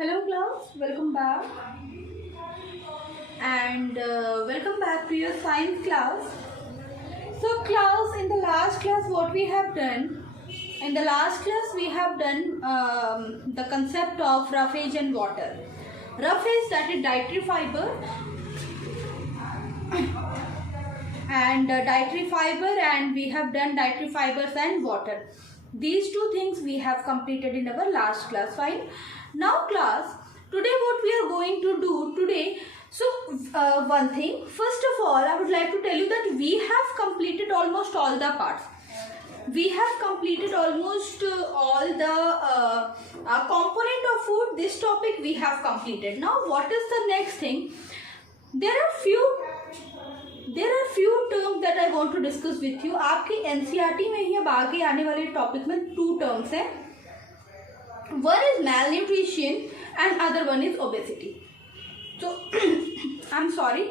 Hello class, welcome back and welcome back to your science class. So class, in the last class what we have done? In the last class we have done the concept of roughage and water. Roughage, that is dietary fiber, and and we have done dietary fibers and water. These two things we have completed in our last class. Fine. Now class, today what we are going to do today, one thing, first of all I would like to tell you that we have completed almost all the parts. We have completed almost all the component of food. This topic we have completed. Now what is the next thing? There are few terms that I want to discuss with you. आपके NCERT में ही अब आगे आने वाले topic में 2 terms हैं. One is malnutrition and other one is obesity. So I'm sorry.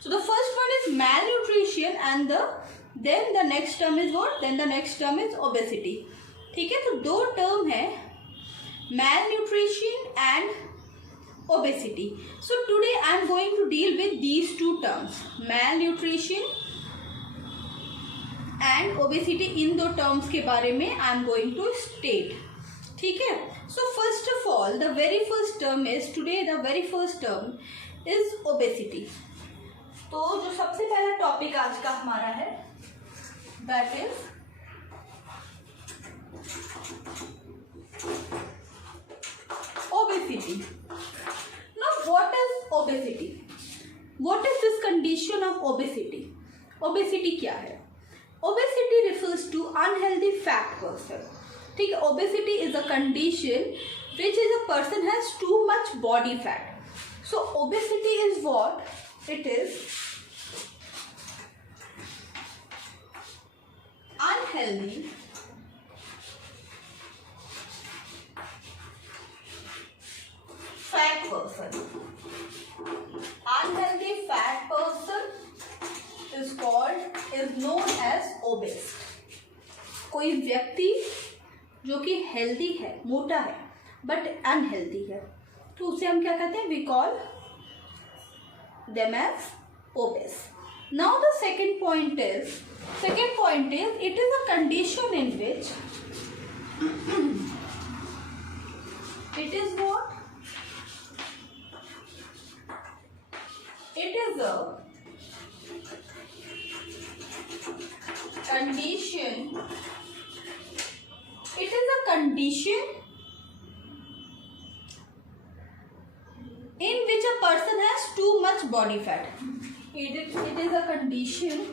So the first one is malnutrition and then the next term is what? Then the next term is obesity. ठीक है, तो 2 term है, malnutrition and obesity. So today I am going to deal with these 2 terms, malnutrition and obesity. In 2 terms के बारे में I am going to state. ठीक है. So first of all, the very first term is obesity. तो जो सबसे पहला topic आज का हमारा है, that is obesity. Now what is obesity? What is this condition of obesity? Obesity क्या है? Obesity refers to unhealthy fat person. ठीक है, obesity is a condition which is a person has too much body fat. So obesity is what? It is unhealthy fat person. Unhealthy fat person is known as obese. कोई व्यक्ति जो कि healthy है, मोटा है, but unhealthy है, तो उसे हम क्या कहते हैं? We call them as obese. Now the second point is it is a condition in which it is what? It is a condition. It is a condition in which a person has too much body fat. It is a condition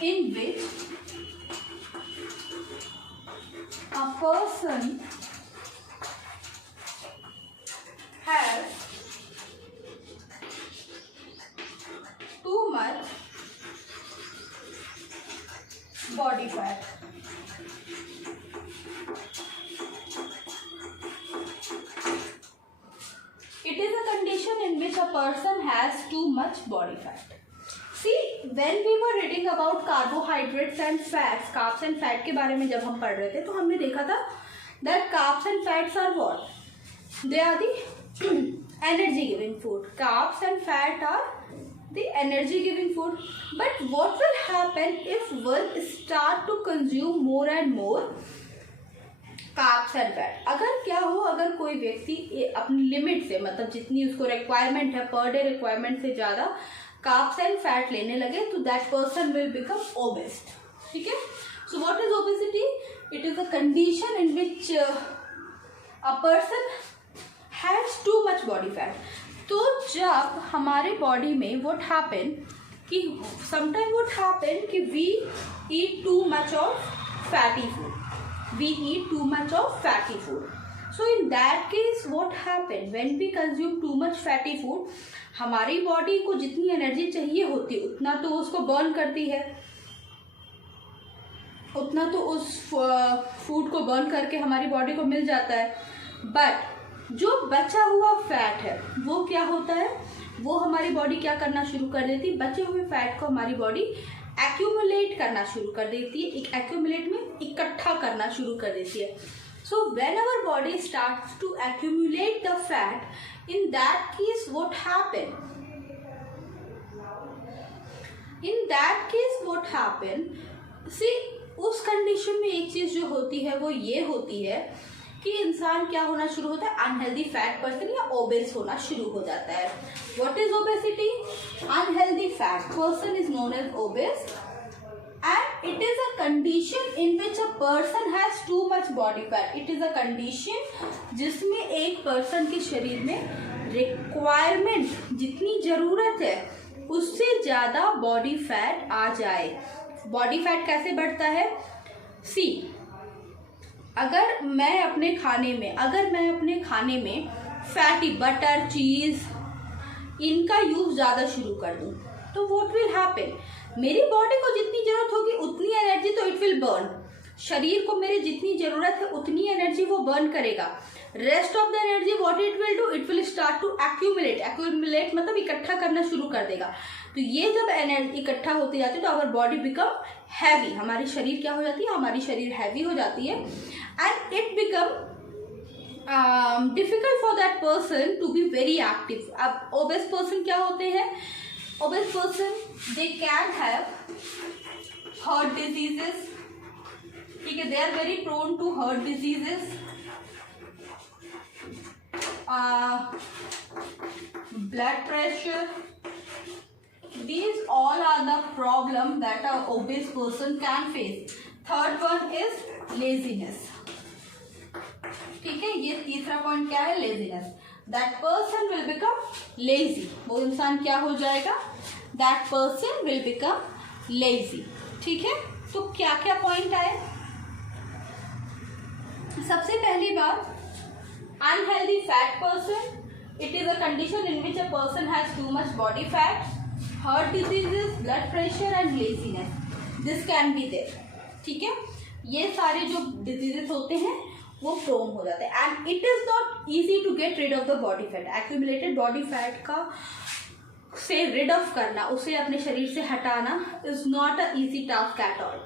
in which a person has too much body fat. It is a condition in which a person has too much body fat. See, when we were reading about carbohydrates and fats, carbs and fat के बारे में जब हम पढ़ रहे थे, तो हमने देखा था that carbs and fats are what? They are the energy giving food. Carbs and fat are the energy giving food. But what will happen if one start to consume more and more carbs and fat? अगर कोई व्यक्ति अपनी limit से, मतलब जितनी उसको requirement है per day requirement से ज़्यादा कार्ब्स एंड फैट लेने लगे, तो that person will become obese. ठीक है. So what is obesity? It is a condition in which a person has too much body fat. तो जब हमारे बॉडी में व्हाट हैपन कि समटाइम व्हाट हैपन कि we eat too much of fatty food. We eat too much of fatty food. So in that case what happen? When we consume too much fatty food, हमारी body को जितनी energy चाहिए होती है उतना तो उसको बर्न करती है, उतना तो उस फूड को बर्न करके हमारी बॉडी को मिल जाता है. बट जो बचा हुआ फैट है वो क्या होता है? वो हमारी बॉडी क्या करना शुरू कर देती है? बचे हुए फैट को हमारी बॉडी एक्यूमुलेट करना शुरू कर देती है. एक एक्यूमुलेट में इकट्ठा करना शुरू कर देती है. So when our body starts to accumulate the fat, in that case what happen? In that case what happen? See, उस कंडीशन में एक चीज जो होती है वो ये होती है कि इंसान क्या होना शुरू होता है, अनहेल्दी फैट पर्सन या ओबेस होना शुरू हो जाता है. What is obesity? Unhealthy fat person is known as obese and it is a condition in which a person has too much body fat. It is a condition जिसमें एक person के शरीर में रिक्वायरमेंट जितनी ज़रूरत है उससे ज़्यादा बॉडी फैट आ जाए. बॉडी फैट कैसे बढ़ता है? सी, अगर मैं अपने खाने में फैटी बटर चीज़ इनका यूज़ ज़्यादा शुरू कर दूँ तो व्हाट विल हैपन? मेरी बॉडी को जितनी जरूरत होगी उतनी एनर्जी तो इट विल बर्न. शरीर को मेरे जितनी जरूरत है उतनी एनर्जी वो बर्न करेगा. Rest of the energy what it will do? It will start to accumulate मतलब इकट्ठा करना शुरू कर देगा. तो ये जब एनर्जी इकट्ठा होती जाती है तो आवर बॉडी बिकम हैवी. हमारी शरीर क्या हो जाती है? हमारी शरीर हैवी हो जाती है and it become difficult for that person to be very active. अब ओबेस पर्सन क्या होते हैं? Obese person, they can have heart diseases. ठीक है, they are very prone to heart diseases, blood pressure. These all are the problem that a obese person can face. Third one is laziness. ठीक है, ये तीसरा point क्या है? Laziness. That person will become lazy. वो इंसान क्या हो जाएगा? That person will become lazy. ठीक है, तो क्या क्या पॉइंट आए? सबसे पहली बात, unhealthy fat person. It is a condition in which a person has too much body fat. Heart diseases, blood pressure and laziness. This can be there. ठीक है, ये सारे जो डिजीजेस होते हैं वो प्रोन हो जाते हैं and it is not easy to get rid of the body fat. Accumulated body fat का से रिड ऑफ करना, उसे अपने शरीर से हटाना is not a easy task at all.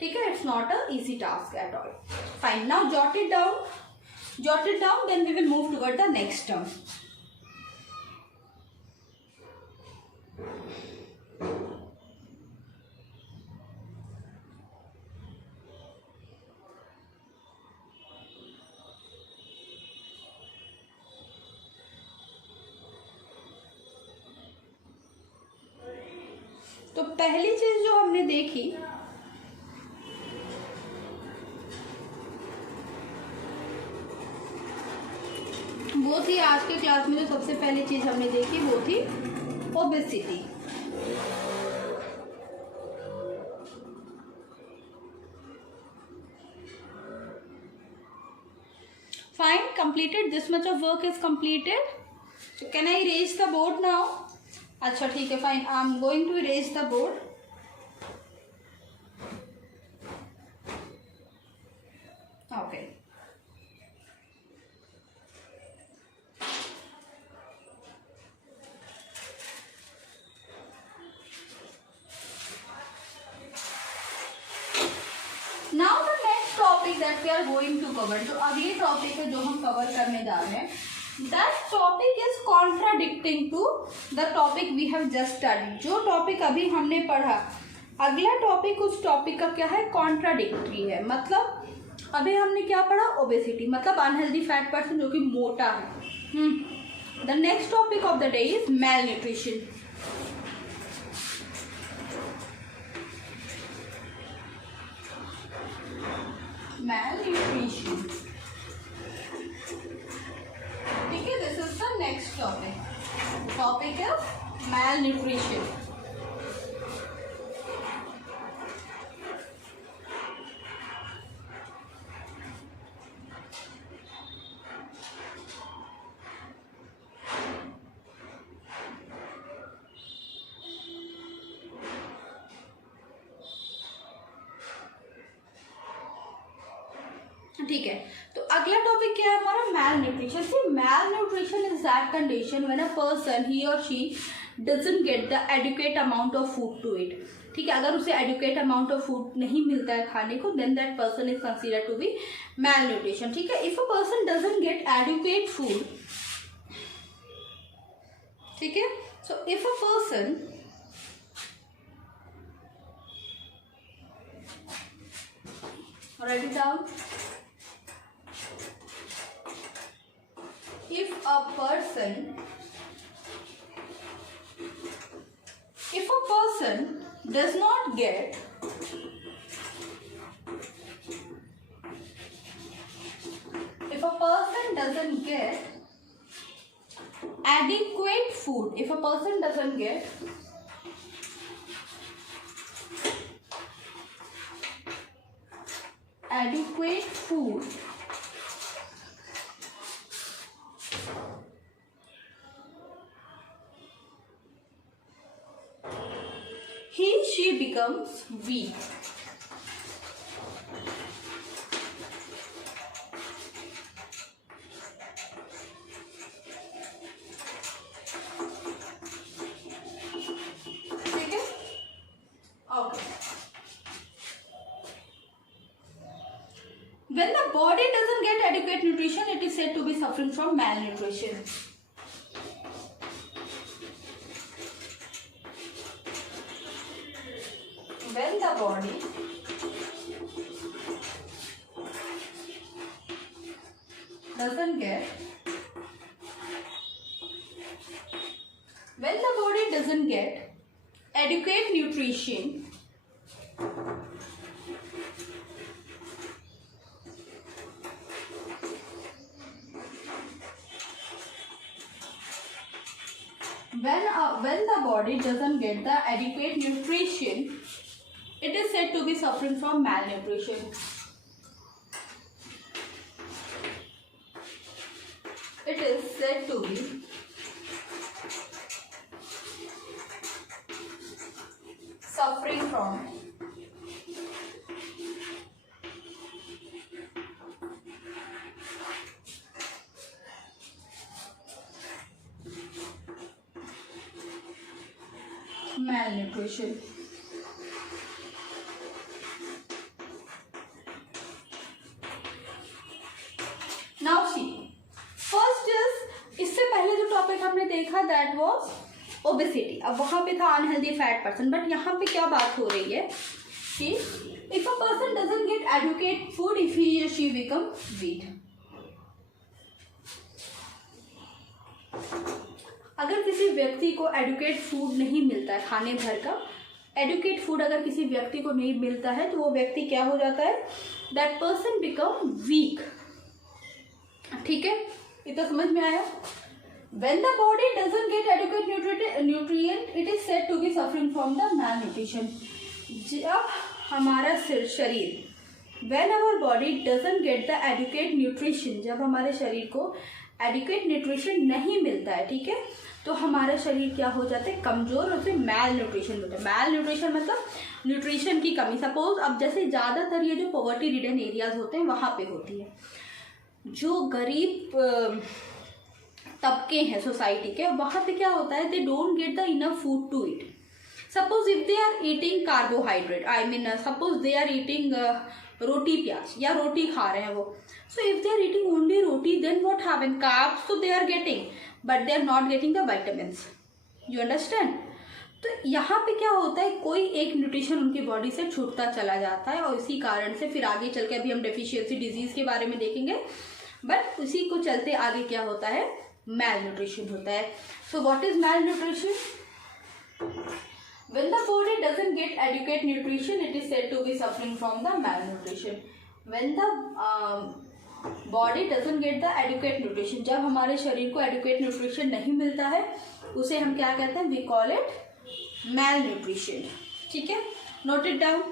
ठीक है, it's not a easy task at all. Fine, now jot it down then we will move toward the next term. तो पहली चीज जो हमने देखी वो थी, आज के क्लास में जो सबसे पहली चीज हमने देखी वो थी obesity. Fine, completed. This much of work is completed. Can I erase the board now? अच्छा ठीक है, fine. I am going to erase the board. Okay, now the next topic that we are going to cover. जो अगली topic है जो हम cover करने जा रहे हैं, that topic is contradicting to the topic we have just studied. जो टॉपिक अभी हमने पढ़ा, अगला टॉपिक उस टॉपिक का क्या है? कॉन्ट्राडिक्टरी है. मतलब अभी हमने क्या पढ़ा? ओबेसिटी, मतलब अनहेल्दी फैट पर्सन जो कि मोटा है. The next topic of the day is male nutrition. malnutrition. ठीक है, this is the next topic. Topic is malnutrition. ठीक है, तो अगला टॉपिक क्या है हमारा? malnutrition. See, malnutrition is that condition when a person, he or she doesn't get the adequate amount of food to eat. ठीक है, अगर उसे adequate amount of food नहीं मिलता है खाने को, then that person is considered to be malnutrition. ठीक है, if a person doesn't get adequate food, ठीक है, so if a person write it down. If a person does not get doesn't get adequate food, if a person doesn't get adequate food, she becomes weak. ठीक है, okay. When the body doesn't get adequate nutrition, it is said to be suffering from malnutrition. When the body doesn't get adequate nutrition, when the body doesn't get the adequate nutrition, it is said to be suffering from malnutrition. It is said to be suffering from malnutrition. Now see, first is इससे पहले जो topic हमने देखा that was obesity. अब वहाँ पे था unhealthy fat person, but यहाँ पे क्या बात हो रही है कि if a person doesn't get adequate food, if he or she become weak. अगर किसी व्यक्ति को एडुकेट फूड नहीं मिलता है, खाने भर का एडुकेट फूड अगर किसी व्यक्ति को नहीं मिलता है, तो वो व्यक्ति क्या हो जाता है, दैट पर्सन बिकम वीक. ठीक है, इतना समझ में आया. When the body doesn't get adequate nutrient, it is said to be suffering from the malnutrition. जब हमारा शरीर, when our body doesn't get the adequate nutrition, जब हमारे शरीर को एडिक्वेट न्यूट्रिशन नहीं मिलता है, ठीक है, तो हमारा शरीर क्या हो जाता है, कमज़ोर, और फिर मैल न्यूट्रिशन होता है. मैल न्यूट्रिशन मतलब न्यूट्रिशन की कमी. सपोज अब जैसे ज़्यादातर ये जो पॉवर्टी रिडन एरियाज होते हैं वहाँ पे होती है, जो गरीब तबके हैं सोसाइटी के, वहाँ पे क्या होता है, they don't get the enough food to eat. Suppose if they are eating carbohydrate, I mean suppose they are eating रोटी प्याज या रोटी खा रहे हैं वो, so if they are eating only roti, then what happen, carbs so they are getting, but they are not getting the vitamins. You understand? तो यहाँ पे क्या होता है, कोई एक न्यूट्रिशन उनकी बॉडी से छूटता चला जाता है, और इसी कारण से फिर आगे चल के अभी हम डेफिशिएंसी डिजीज के बारे में देखेंगे, बट उसी को चलते आगे क्या होता है, मैल न्यूट्रिशन होता है. So what is malnutrition? When the body doesn't get adequate nutrition, it is said to be suffering from the malnutrition. When the body doesn't get the adequate nutrition, जब हमारे शरीर को adequate nutrition नहीं मिलता है, उसे हम क्या कहते हैं, we call it malnutrition. ठीक है, note it down,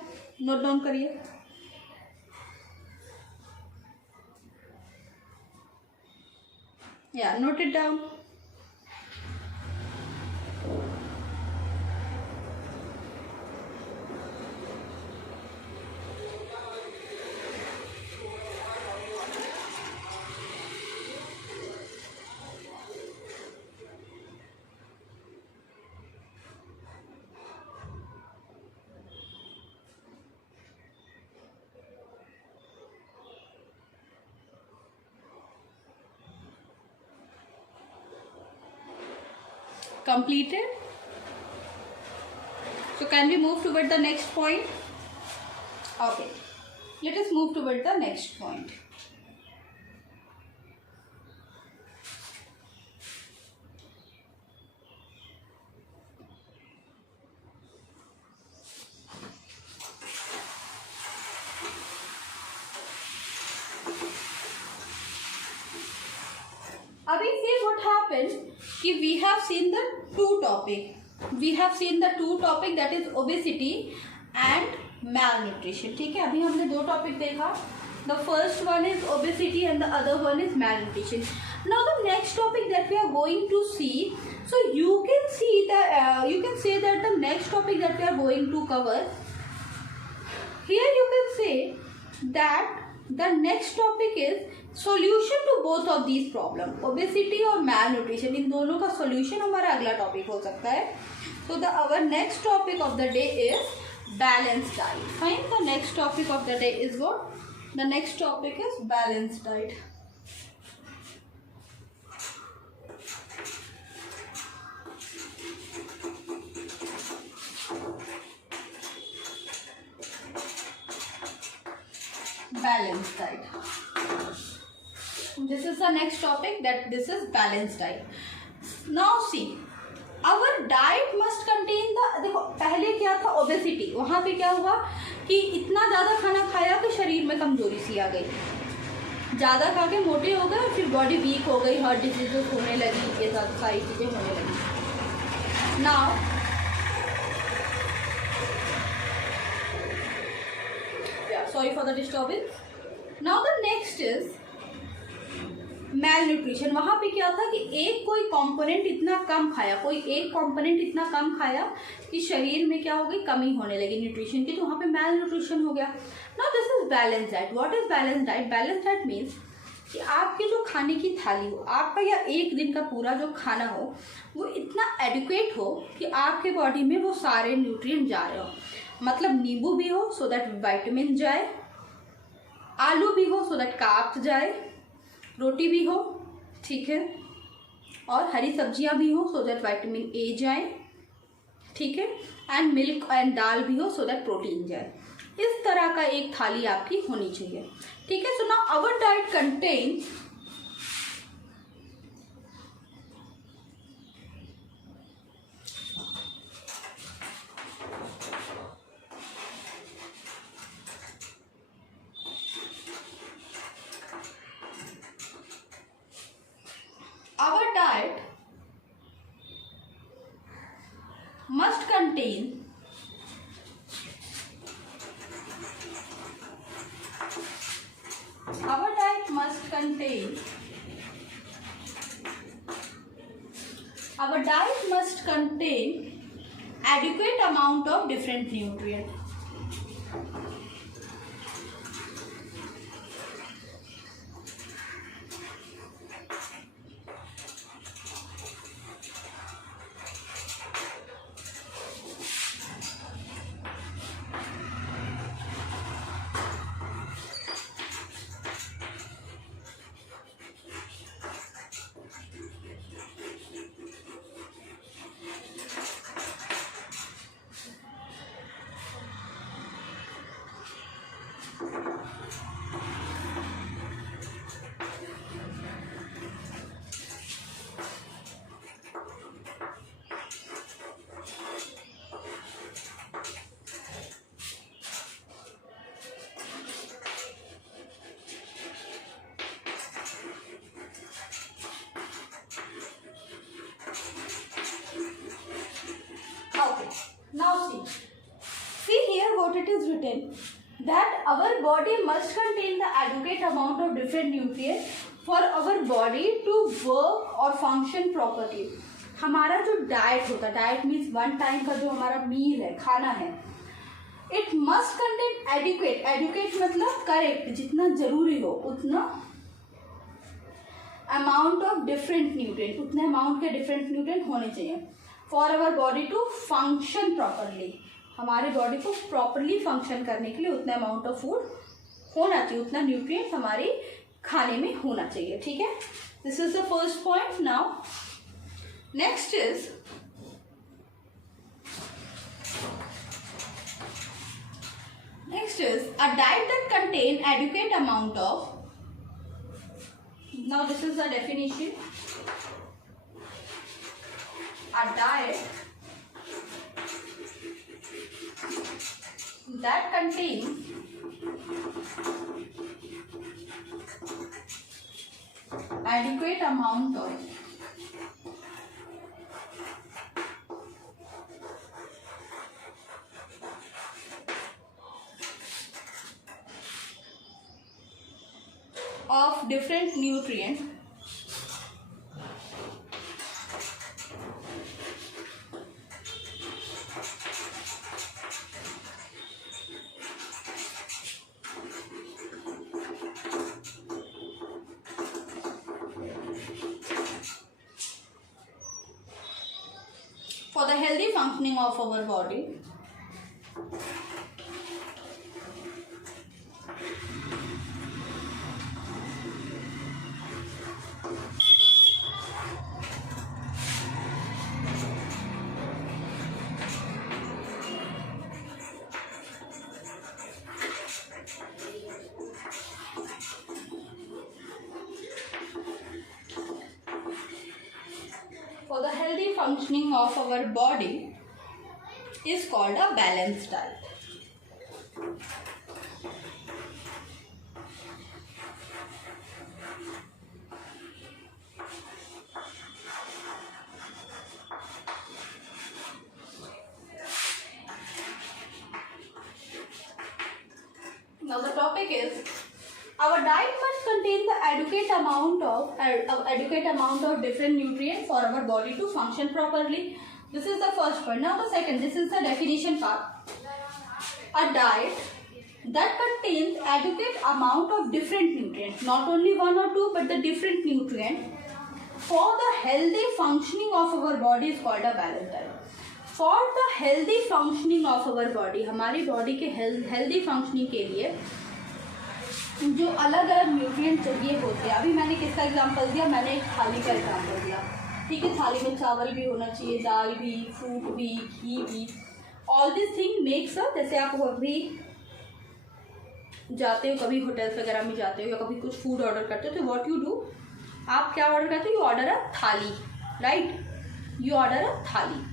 note down करिए. Yeah, note it down. Completed? So can we move toward the next point? Okay, let us move toward the next point. अभी see what happened कि we have seen the two topic that is obesity and malnutrition. ठीक है, अभी हमने दो topic देखा. The first one is obesity and the other one is malnutrition. Now the next topic that we are going to see, so you can see that you can say that the next topic that we are going to cover here, you can say that the next topic is solution to both of these problem, obesity और malnutrition. इन दोनों का solution हमारा अगला topic हो सकता है. So the our next topic of the day is balanced diet. Fine. The next topic of the day is what? The next topic is balanced diet. Balanced diet. This is the next topic, that this is balanced diet. Now see, our diet must contain the, देखो पहले क्या था, obesity. वहाँ पे क्या हुआ कि इतना ज़्यादा खाना खाया कि शरीर में कमजोरी सी आ गई, ज़्यादा खा के मोटे हो गए और फिर बॉडी वीक हो गई, हार्ट डिजीजेस होने लगी, ये सारी चीज़ें होने लगी. Now sorry for the disturbance. Now the next is malnutrition. वहाँ पे क्या था कि एक कोई कंपोनेंट इतना कम खाया, कोई एक कंपोनेंट इतना कम खाया कि शरीर में क्या हो गई, कमी होने लगी न्यूट्रिशन की, तो वहाँ पे malnutrition हो गया. Now this is balanced diet. What is balanced diet? Balanced diet means कि आपकी जो खाने की थाली हो, आपका या एक दिन का पूरा जो खाना हो, वो इतना एडिक्वेट हो कि आपके बॉडी में वो सारे न्यूट्रिएंट जा रहे हो. मतलब नींबू भी हो सो दैट विटामिन जाए, आलू भी हो सो दैट कार्ब्स जाए, रोटी भी हो, ठीक है, और हरी सब्जियां भी हो सो दैट विटामिन ए जाए, ठीक है, एंड मिल्क एंड दाल भी हो सो दैट प्रोटीन जाए. इस तरह का एक थाली आपकी होनी चाहिए. ठीक है. So now our diet contains must contain our diet must contain adequate amount of different nutrients. Now see here what it is written, that our body must contain the adequate amount of different nutrients for our body to work or function properly. हमारा जो diet होता है, diet means one time का जो हमारा मील है, खाना है, it must contain adequate. Adequate मतलब करेक्ट, जितना जरूरी हो उतना अमाउंट ऑफ डिफरेंट न्यूट्रिएंट, उतने अमाउंट के डिफरेंट न्यूट्रिएंट होने चाहिए for our body to function properly. हमारे बॉडी को प्रॉपरली फंक्शन करने के लिए उतना अमाउंट ऑफ फूड होना चाहिए, उतना न्यूट्रिएंट्स हमारे खाने में होना चाहिए. ठीक है. This is the first point. Now Next is a diet that contain adequate amount of, now this is the definition, a diet that contains adequate amount of different nutrients for the healthy functioning of our body. For the healthy functioning of our body is called a balanced diet. Now the topic is, our diet must contain the adequate amount of different nutrients for our body to function properly. This is the first point. Now the second, this is the definition part. A diet that contains adequate amount of different nutrients, not only one or two, but the different nutrients for the healthy functioning of our body is called a balanced diet. For the healthy functioning of our body, हमारी body के healthy functioning के लिए जो अलग अलग nutrient चाहिए होते हैं, अभी मैंने किसका एग्जांपल दिया, मैंने एक थाली का एग्जांपल दिया, ठीक है। थाली में चावल भी होना चाहिए, दाल भी, फ्रूट भी, घी भी, all this thing makes a, जैसे आप कभी जाते हो, कभी होटल्स वगैरह में जाते हो या कभी कुछ फूड ऑर्डर करते हो, तो व्हाट यू डू, आप क्या ऑर्डर करते हो, यू ऑर्डर अ थाली, राइट, यू ऑर्डर अ थाली.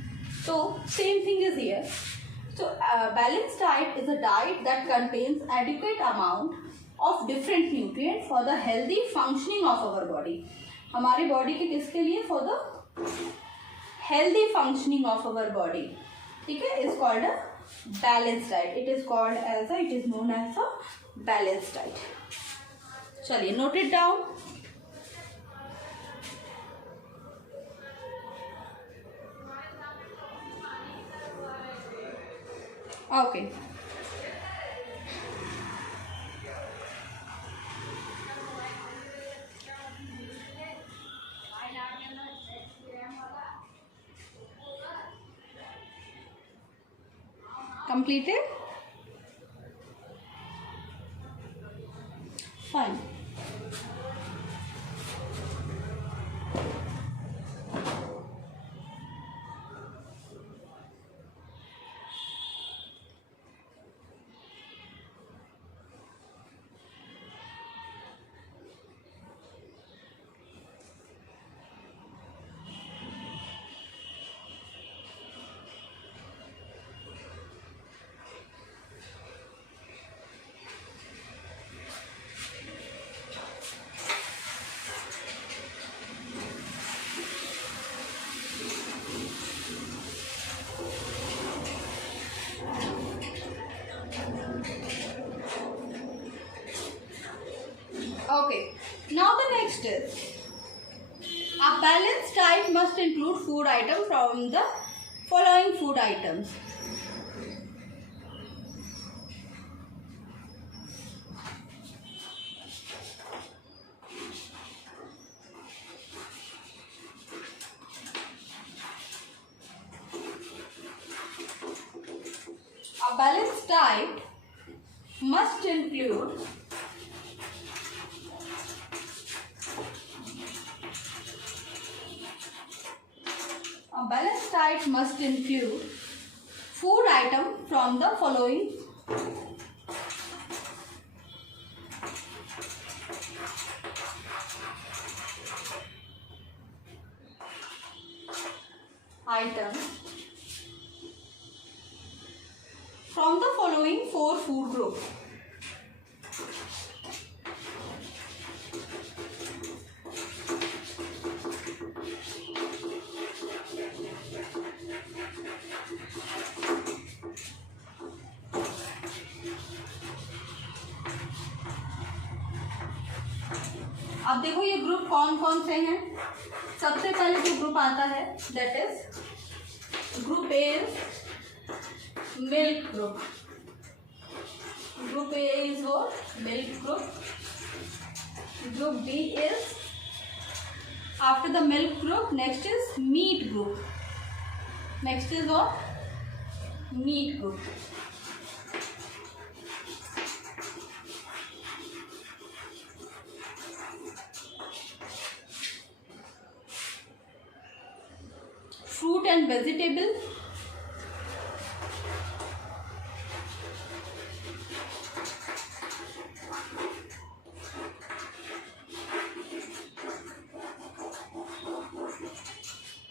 So same thing is here. So balanced diet is a diet that contains adequate amount of different nutrients for the healthy functioning of our body. हमारी body के किसके लिए, for the healthy functioning of our body, ठीक है, is called a balanced diet. It is known as a balanced diet. चलिए note it down. Okay. Completed? Fine. Okay, now the next is, a balanced diet must include food items from the following food items. A balanced diet must include diet must include food item from the following four food groups. अब देखो ये group कौन कौन से हैं। सबसे पहले जो ग्रुप आता है that is group A is milk group. Group A is what? Milk group. Group B is after the milk group next is meat group. Next is what? Meat group. Fruit and vegetable,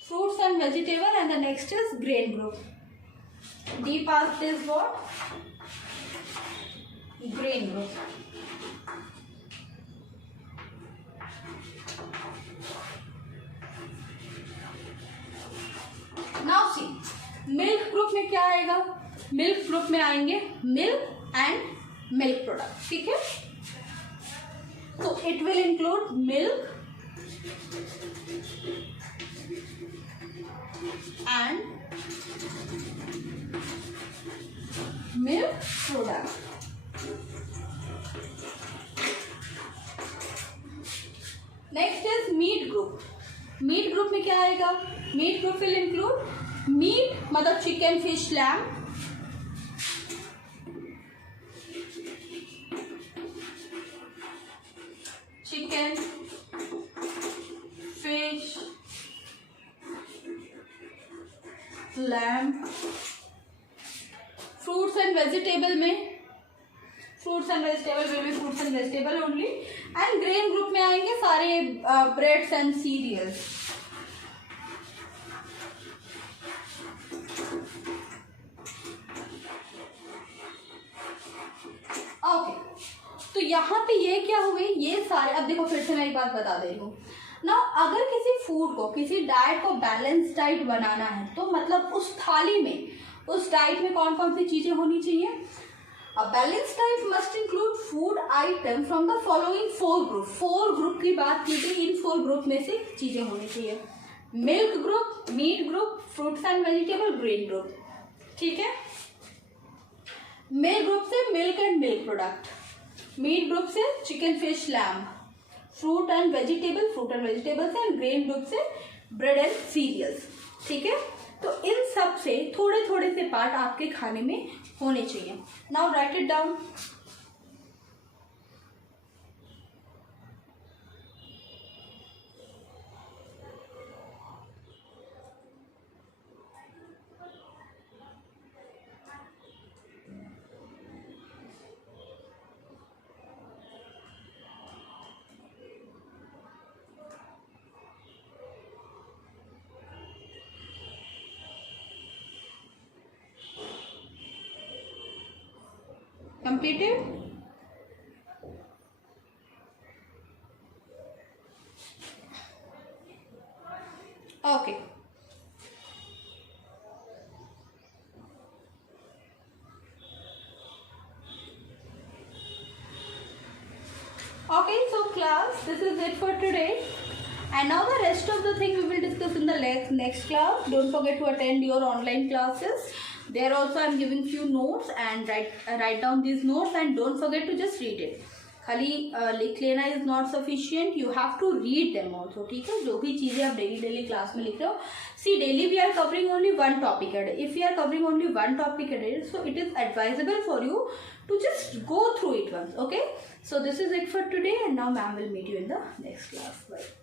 fruits and vegetable, and the next is grain group. D part is what? Grain group. Now see milk group में क्या आएगा? Milk group में आएंगे milk and milk product. ठीक है, तो it will include milk and milk product. Next is meat group. Meat group में क्या आएगा? Meat group will include meat मतलब chicken, fish, lamb, chicken, fish, lamb. Fruits and vegetable में fruits and vegetable will be fruits and vegetable only. And grain group में आएंगे सारे breads and serials. Okay, तो यहाँ पे ये क्या हुए? ये सारे, अब देखो फिर से मैं एक बात बता दे रही हूँ ना, अगर किसी फूड को, किसी डाइट को बैलेंस डाइट बनाना है तो मतलब उस थाली में, उस डाइट में कौन कौन सी चीजें होनी चाहिए? A balanced diet must include food item from the following four group. Four group की बात की गई, इन फोर ग्रुप में से चीजें होनी चाहिए। Milk group, meat group, fruits and vegetable, grain group. ठीक है, मिल्क ग्रुप से milk and milk product, meat group से chicken, fish, lamb, fruit and vegetables, and grain group से ब्रेड एंड सीरियल्स। ठीक है, तो इन सब से थोड़े थोड़े से पार्ट आपके खाने में होने चाहिए। Now right it down. Completed? Okay. Okay, so class, this is it for today. And now the rest of the thing we will discuss in the next class. Don't forget to attend your online classes. There also I am giving few notes, and write down these notes, and don't forget to just read it. खाली लिख लेना is not sufficient. You have to read them also. ठीक है, जो भी चीजें आप daily class में लिख रहे हो, see daily we are covering only one topic a day. If we are covering only one topic a day, so it is advisable for you to just go through it once. Okay, so this is it for today, and now ma'am will meet you in the next class. Bye.